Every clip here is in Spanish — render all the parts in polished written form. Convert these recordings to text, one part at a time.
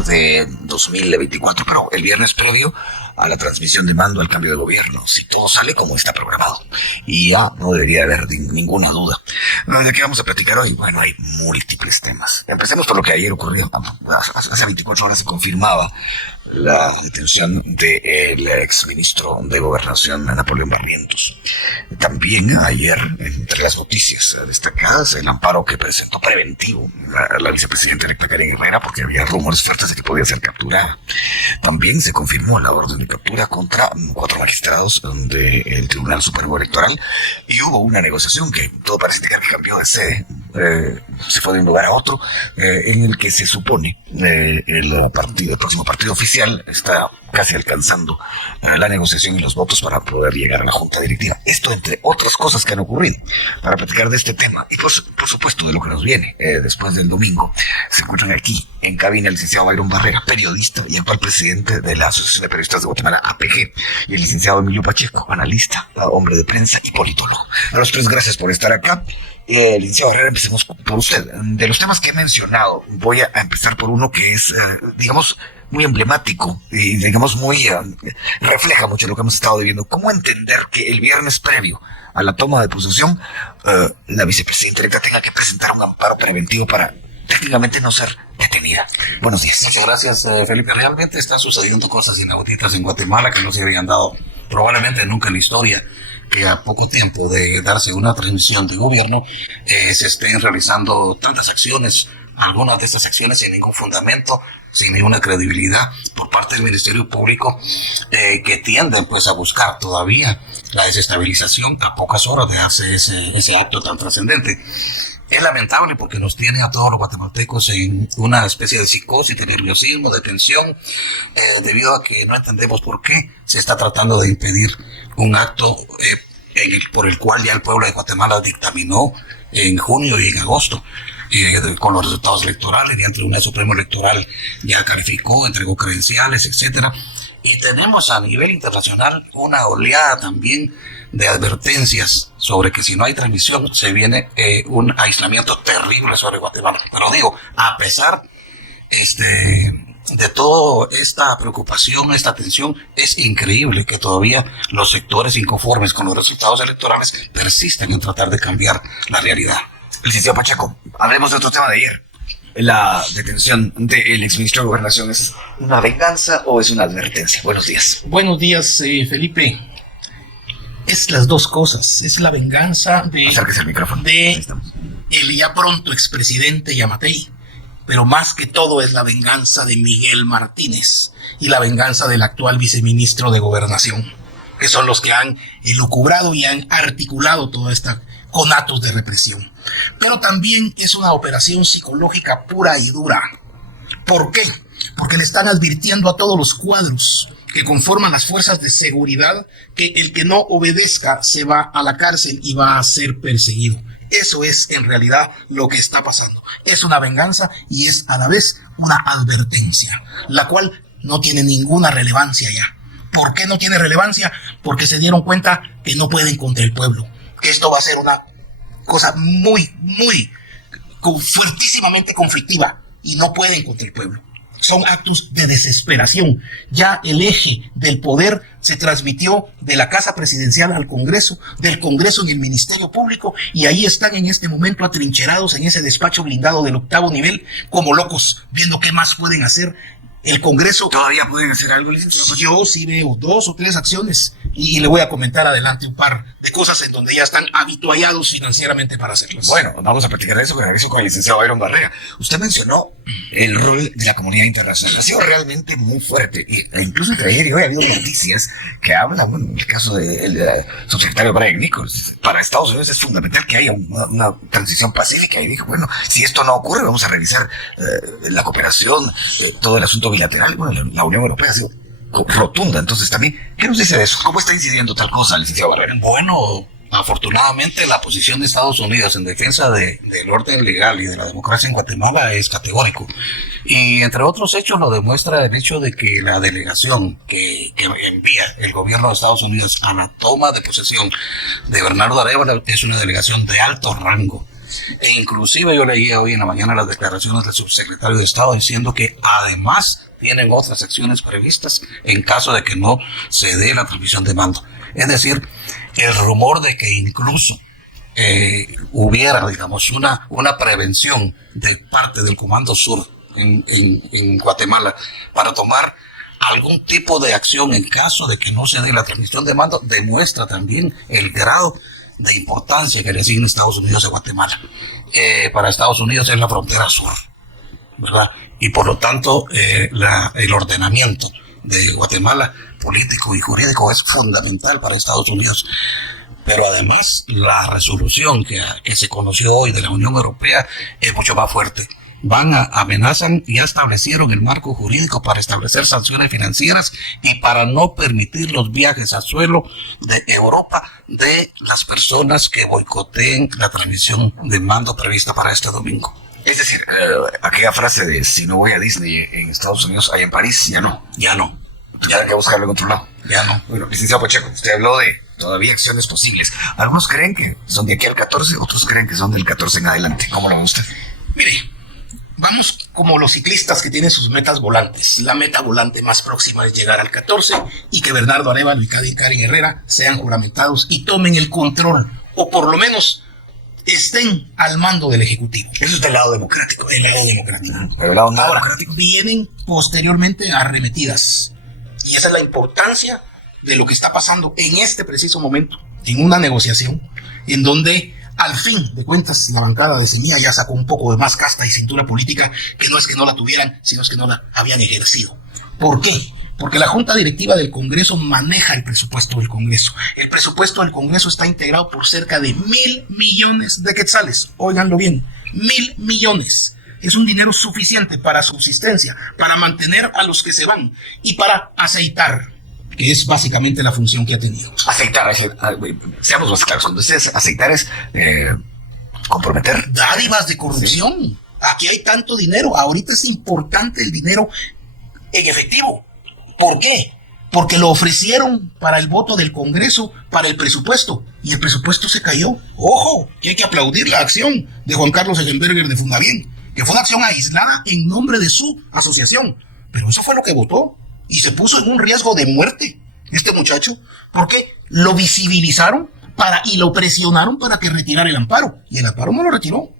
de 2024, pero el viernes previo a la transmisión de mando al cambio de gobierno, si todo sale como está programado. Y ya no debería haber ninguna duda. ¿De qué vamos a platicar hoy? Bueno, hay múltiples temas. Empecemos por lo que ayer ocurrió. Hace 24 horas se confirmaba la detención del exministro de Gobernación, Napoleón Barrientos. También ayer, entre las noticias destacadas, el amparo que presentó preventivo la vicepresidenta electa Karen Herrera, porque había rumores fuertes de que podía ser capturada. También se confirmó la orden de captura contra 4 magistrados del Tribunal Supremo Electoral, y hubo una negociación que todo parece indicar que cambió de sede, se fue de un lugar a otro, en el que se supone el próximo partido oficial está casi alcanzando la negociación y los votos para poder llegar a la junta directiva. Esto entre otras cosas que han ocurrido. Para platicar de este tema y por supuesto de lo que nos viene después del domingo, se encuentran aquí en cabina el licenciado Byron Barrera, periodista y actual presidente de la Asociación de Periodistas de Guatemala, APG, y el licenciado Emilio Pacheco, analista, hombre de prensa y politólogo. A los tres, gracias por estar acá. Licenciado Barrera, empecemos por usted. De los temas que he mencionado, voy a empezar por uno que es, digamos, muy emblemático y, digamos, muy refleja mucho lo que hemos estado viviendo. ¿Cómo entender que el viernes previo a la toma de posesión, la vicepresidenta electa tenga que presentar un amparo preventivo para técnicamente no ser detenida? Buenos días. Muchas gracias, Felipe. Realmente están sucediendo cosas inauditas en Guatemala que no se habían dado probablemente nunca en la historia, que a poco tiempo de darse una transmisión de gobierno se estén realizando tantas acciones, algunas de estas acciones sin ningún fundamento, sin ninguna credibilidad por parte del Ministerio Público, que tienden pues a buscar todavía la desestabilización a pocas horas de hacer ese acto tan trascendente. Es lamentable porque nos tiene a todos los guatemaltecos en una especie de psicosis, de nerviosismo, de tensión, debido a que no entendemos por qué se está tratando de impedir un acto por el cual ya el pueblo de Guatemala dictaminó en junio y en agosto, con los resultados electorales, y el Tribunal Supremo Electoral ya calificó, entregó credenciales, etcétera. Y tenemos a nivel internacional una oleada también de advertencias sobre que si no hay transmisión se viene un aislamiento terrible sobre Guatemala. Pero digo, a pesar de toda esta preocupación, esta tensión, es increíble que todavía los sectores inconformes con los resultados electorales persistan en tratar de cambiar la realidad. Licenciado Pacheco, hablemos de otro tema de ayer. ¿La detención del exministro de Gobernación es una venganza o es una advertencia? Buenos días. Buenos días, Felipe. Es las dos cosas. Es la venganza acérquese al micrófono, de el ya pronto expresidente Yamatei, pero más que todo es la venganza de Miguel Martínez y la venganza del actual viceministro de Gobernación, que son los que han elucubrado y han articulado toda esta conatos de represión. Pero también es una operación psicológica pura y dura. ¿Por qué? Porque le están advirtiendo a todos los cuadros que conforman las fuerzas de seguridad que el que no obedezca se va a la cárcel y va a ser perseguido. Eso es en realidad lo que está pasando. Es una venganza y es a la vez una advertencia, la cual no tiene ninguna relevancia ya. ¿Por qué no tiene relevancia? Porque se dieron cuenta que no pueden contra el pueblo. Que esto va a ser una cosa muy fuertísimamente conflictiva y no pueden contra el pueblo. Son actos de desesperación. Ya el eje del poder se transmitió de la Casa Presidencial al Congreso, del Congreso en el Ministerio Público, y ahí están en este momento atrincherados en ese despacho blindado del 8º nivel, como locos, viendo qué más pueden hacer. El Congreso... ¿Todavía pueden hacer algo, licenciado? Yo sí veo 2 o 3 acciones y le voy a comentar adelante un par de cosas en donde ya están habituallados financieramente para hacerlas. Bueno, vamos a platicar de eso con el licenciado Byron Barrera. Usted mencionó el rol de la comunidad internacional. Ha sido realmente muy fuerte. E incluso entre ayer y hoy ha habido noticias que hablan, bueno, en el caso del subsecretario Brian Nichols, para Estados Unidos es fundamental que haya una transición pacífica. Y dijo, bueno, si esto no ocurre, vamos a revisar la cooperación, todo el asunto bilateral. Bueno, la Unión Europea ha sido rotunda. Entonces también, ¿qué nos dice de eso? ¿Cómo está incidiendo tal cosa, licenciado Barrera? Bueno, afortunadamente la posición de Estados Unidos en defensa del orden legal y de la democracia en Guatemala es categórico. Y entre otros hechos lo demuestra el hecho de que la delegación que envía el gobierno de Estados Unidos a la toma de posesión de Bernardo Arévalo es una delegación de alto rango. E inclusive yo leía hoy en la mañana las declaraciones del subsecretario de Estado diciendo que además tienen otras acciones previstas en caso de que no se dé la transmisión de mando. Es decir, el rumor de que incluso hubiera, digamos, una prevención de parte del Comando Sur en Guatemala para tomar algún tipo de acción en caso de que no se dé la transmisión de mando, demuestra también el grado de importancia que le asigna Estados Unidos a Guatemala. Para Estados Unidos es la frontera sur, ¿verdad? Y por lo tanto el ordenamiento de Guatemala político y jurídico es fundamental para Estados Unidos. Pero además la resolución que se conoció hoy de la Unión Europea es mucho más fuerte. Amenazan y ya establecieron el marco jurídico para establecer sanciones financieras y para no permitir los viajes al suelo de Europa de las personas que boicoteen la transmisión de mando prevista para este domingo. Es decir, aquella frase de si no voy a Disney en Estados Unidos, allá en París, ya no. Ya no. Ya hay que buscarlo en otro lado. Ya no. Bueno, licenciado Pacheco, usted habló de todavía acciones posibles. Algunos creen que son de aquí al 14, otros creen que son del 14 en adelante. ¿Cómo lo ve usted? Mire, vamos como los ciclistas que tienen sus metas volantes. La meta volante más próxima es llegar al 14 y que Bernardo Arévalo y Karen Herrera sean juramentados y tomen el control, o por lo menos estén al mando del Ejecutivo. Eso es del lado democrático. El lado democrático. Pero el lado no Ahora, democrático. vienen posteriormente arremetidas. Y esa es la importancia de lo que está pasando en este preciso momento, en una negociación en donde al fin de cuentas la bancada de Semilla ya sacó un poco de más casta y cintura política, que no es que no la tuvieran, sino es que no la habían ejercido. ¿Por qué? Porque la Junta Directiva del Congreso maneja el presupuesto del Congreso. El presupuesto del Congreso está integrado por cerca de 1,000 millones de quetzales. Óiganlo bien, 1,000 millones. Es un dinero suficiente para subsistencia, para mantener a los que se van y para aceitar, que es básicamente la función que ha tenido. Aceitar, seamos más claros, cuando ustedes aceitar es comprometer. Dádivas de corrupción. Sí. Aquí hay tanto dinero. Ahorita es importante el dinero en efectivo. ¿Por qué? Porque lo ofrecieron para el voto del Congreso, para el presupuesto, y el presupuesto se cayó. ¡Ojo! Que hay que aplaudir la acción de Juan Carlos Ellenberger de Fundabien, que fue una acción aislada en nombre de su asociación. Pero eso fue lo que votó. Y se puso en un riesgo de muerte este muchacho, porque lo visibilizaron y lo presionaron para que retirara el amparo. Y el amparo no lo retiró.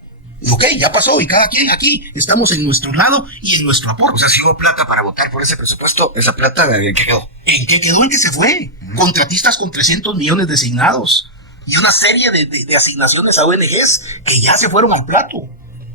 Y ok, ya pasó, y cada quien aquí estamos en nuestro lado y en nuestro aporte. O sea, si hubo plata para votar por ese presupuesto, esa plata, ¿en qué quedó? ¿En qué quedó? ¿En qué se fue? Contratistas con 300 millones designados y una serie de asignaciones a ONGs que ya se fueron al plato.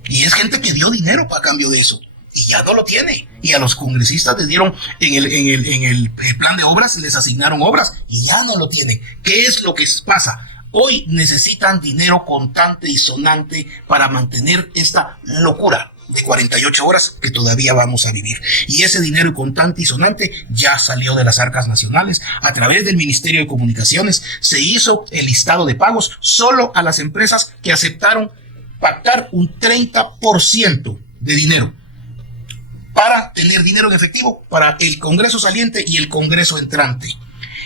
Y es gente que dio dinero a cambio de eso. Y ya no lo tiene. Y a los congresistas les dieron en el plan de obras, les asignaron obras y ya no lo tiene. ¿Qué es lo que pasa? Hoy necesitan dinero contante y sonante para mantener esta locura de 48 horas que todavía vamos a vivir. Y ese dinero contante y sonante ya salió de las arcas nacionales. A través del Ministerio de Comunicaciones se hizo el listado de pagos solo a las empresas que aceptaron pactar un 30% de dinero para tener dinero en efectivo para el Congreso saliente y el Congreso entrante.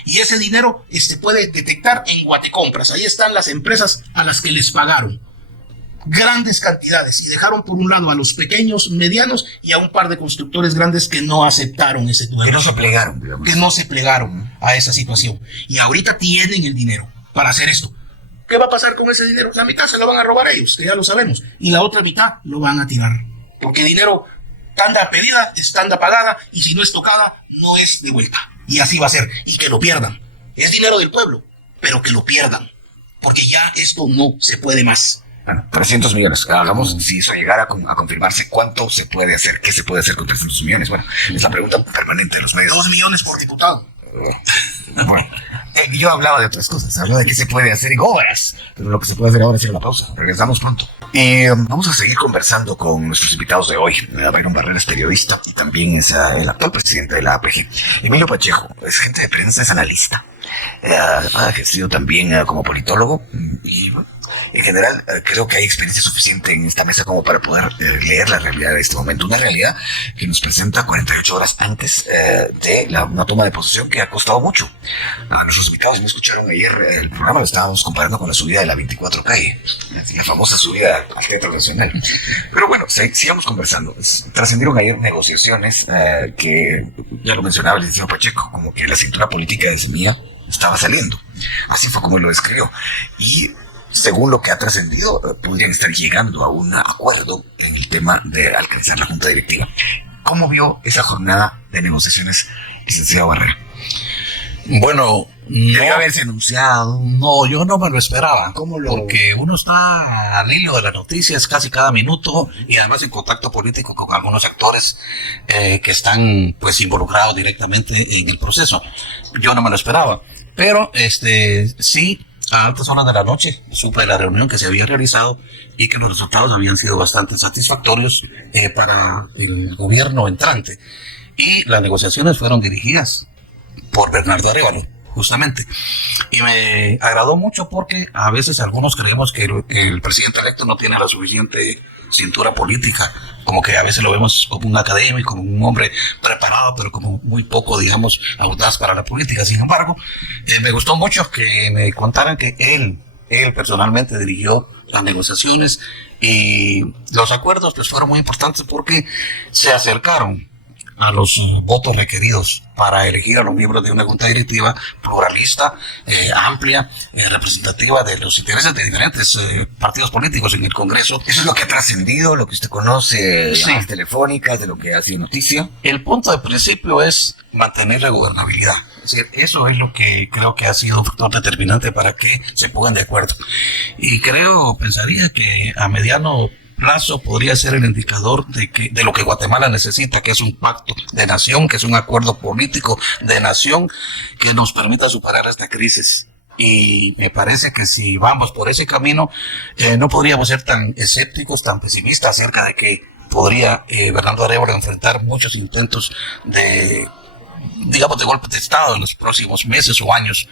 Y ese dinero puede detectar en Guatecompras. Ahí están las empresas a las que les pagaron grandes cantidades y dejaron por un lado a los pequeños, medianos y a un par de constructores grandes que no aceptaron ese duelo. Que no se plegaron, digamos. Que no se plegaron a esa situación. Y ahorita tienen el dinero para hacer esto. ¿Qué va a pasar con ese dinero? La mitad se lo van a robar ellos, que ya lo sabemos. Y la otra mitad lo van a tirar. Porque dinero, tanda pedida, es tanda pagada. Y si no es tocada, no es de vuelta. Y así va a ser. Y que lo pierdan. Es dinero del pueblo, pero que lo pierdan. Porque ya esto no se puede más. Bueno, 300 millones. Hagamos, si eso llegara a confirmarse, ¿cuánto se puede hacer? ¿Qué se puede hacer con 300 millones? Bueno, es la pregunta permanente de los medios. 2 millones por diputado. Bueno, yo hablaba de otras cosas. Hablaba de qué se puede hacer en obras. Pero lo que se puede hacer ahora es ir a la pausa. Regresamos pronto. Vamos a seguir conversando con nuestros invitados de hoy. Byron Barrera es periodista y también es el actual presidente de la APG. Emilio Pacheco es gente de prensa, es analista. Ha ejercido también como politólogo y bueno, En general, creo que hay experiencia suficiente en esta mesa como para poder leer la realidad de este momento. Una realidad que nos presenta 48 horas antes de una toma de posesión que ha costado mucho. A nuestros invitados me escucharon ayer el programa, lo estábamos comparando con la subida de la 24 calle, la famosa subida al Teatro Nacional. Pero bueno, sigamos conversando. Trascendieron ayer negociaciones que, ya lo mencionaba el licenciado Pacheco, como que la cintura política de Semilla estaba saliendo. Así fue como lo describió. Y según lo que ha trascendido, podrían estar llegando a un acuerdo en el tema de alcanzar la junta directiva. ¿Cómo vio esa jornada de negociaciones, licenciado Barrera? Bueno, Debió haberse anunciado. no, yo no me lo esperaba. Porque uno está al hilo de las noticias casi cada minuto y además en contacto político con algunos actores que están pues involucrados directamente en el proceso. Yo no me lo esperaba. Pero sí, a altas horas de la noche supe de la reunión que se había realizado y que los resultados habían sido bastante satisfactorios para el gobierno entrante. Y las negociaciones fueron dirigidas por Bernardo Arévalo, justamente. Y me agradó mucho porque a veces algunos creemos que el presidente electo no tiene la suficiente cintura política, como que a veces lo vemos como un académico, como un hombre preparado, pero como muy poco, digamos, audaz para la política. Sin embargo, me gustó mucho que me contaran que él personalmente dirigió las negociaciones y los acuerdos pues fueron muy importantes porque se acercaron a los votos requeridos para elegir a los miembros de una junta directiva pluralista, amplia, representativa de los intereses de diferentes partidos políticos en el Congreso. Eso es lo que ha trascendido, lo que usted conoce, Sí. llamadas telefónicas, de lo que ha sido noticia. El punto de principio es mantener la gobernabilidad. Es decir, eso es lo que creo que ha sido un factor determinante para que se pongan de acuerdo. Y pensaría que a mediano plazo podría ser el indicador de lo que Guatemala necesita, que es un pacto de nación, que es un acuerdo político de nación que nos permita superar esta crisis. Y me parece que si vamos por ese camino, no podríamos ser tan escépticos, tan pesimistas acerca de que podría Bernardo Arévalo enfrentar muchos intentos de golpe de Estado en los próximos meses o años.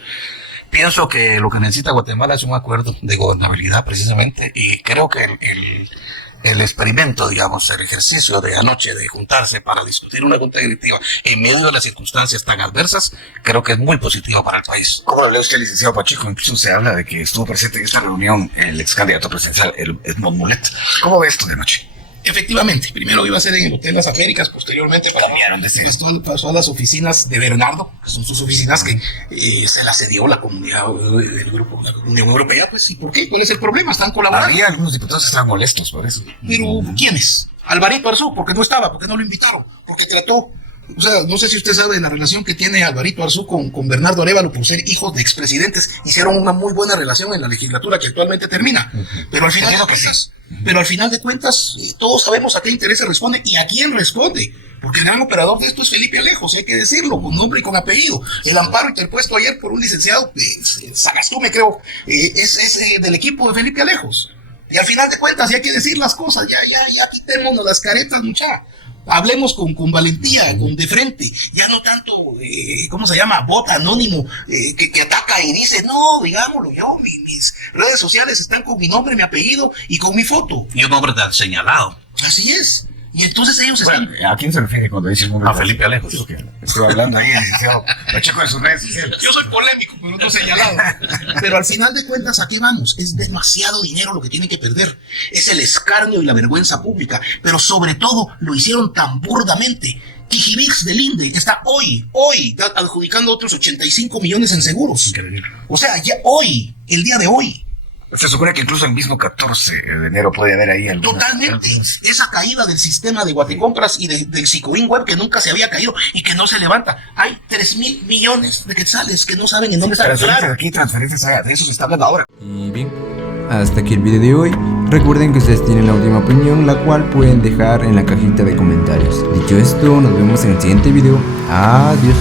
Pienso que lo que necesita Guatemala es un acuerdo de gobernabilidad precisamente, y creo que el experimento, digamos, el ejercicio de anoche de juntarse para discutir una junta directiva en medio de las circunstancias tan adversas, creo que es muy positivo para el país. ¿Cómo lo lee usted, licenciado Pacheco? Incluso se habla de que estuvo presente en esta reunión el ex candidato presidencial, Edmond Mulet. ¿Cómo ve esto de anoche? Efectivamente, primero iba a ser en el Hotel Las Américas, posteriormente Cambiaron de sede. pasó a las oficinas de Bernardo, que son sus oficinas que se las cedió la comunidad del grupo, la Unión Europea. Pues, ¿y por qué? ¿Cuál es el problema? Están colaborando. Había algunos diputados que estaban molestos por eso. Pero, ¿quiénes? Alvarito Arzú, porque no estaba, porque no lo invitaron, porque trató. O sea, no sé si usted sabe de la relación que tiene Alvarito Arzú con Bernardo Arévalo por ser hijos de expresidentes. Hicieron una muy buena relación en la legislatura que actualmente termina. Pero al final de cuentas, todos sabemos a qué intereses responde y a quién responde. Porque el gran operador de esto es Felipe Alejos, hay que decirlo, con nombre y con apellido. El amparo interpuesto ayer por un licenciado, Sagastume creo, es del equipo de Felipe Alejos. Y al final de cuentas, ya hay que decir las cosas, ya quitémonos las caretas, muchachos. Hablemos con valentía, de frente, ya no tanto, ¿cómo se llama? Bot anónimo, que ataca y dice, no, digámoslo yo, mis redes sociales están con mi nombre, mi apellido y con mi foto. Y un hombre tan señalado. Así es. Y entonces ellos están... ¿A quién se refiere cuando dice el nombre? A Felipe Alejos. Estoy hablando ahí, licenciado Pacheco, en sus redes sociales. Yo soy polémico, pero no señalado. Pero al final de cuentas, ¿a qué vamos? Es demasiado dinero lo que tienen que perder. Es el escarnio y la vergüenza pública. Pero sobre todo, lo hicieron tan burdamente. Kijibix del INDE está hoy, adjudicando otros 85 millones en seguros. Increíble. O sea, ya hoy, el día de hoy. Se supone que incluso el mismo 14 de enero puede haber ahí alguna... Totalmente. Esa caída del sistema de Guatecompras y del Sicoin Web que nunca se había caído y que no se levanta. Hay 3,000 millones de quetzales que no saben en dónde están. Transferencias aquí, transferencias, de eso se está hablando ahora. Y bien, hasta aquí el video de hoy. Recuerden que ustedes tienen la última opinión, la cual pueden dejar en la cajita de comentarios. Dicho esto, nos vemos en el siguiente video. Adiós.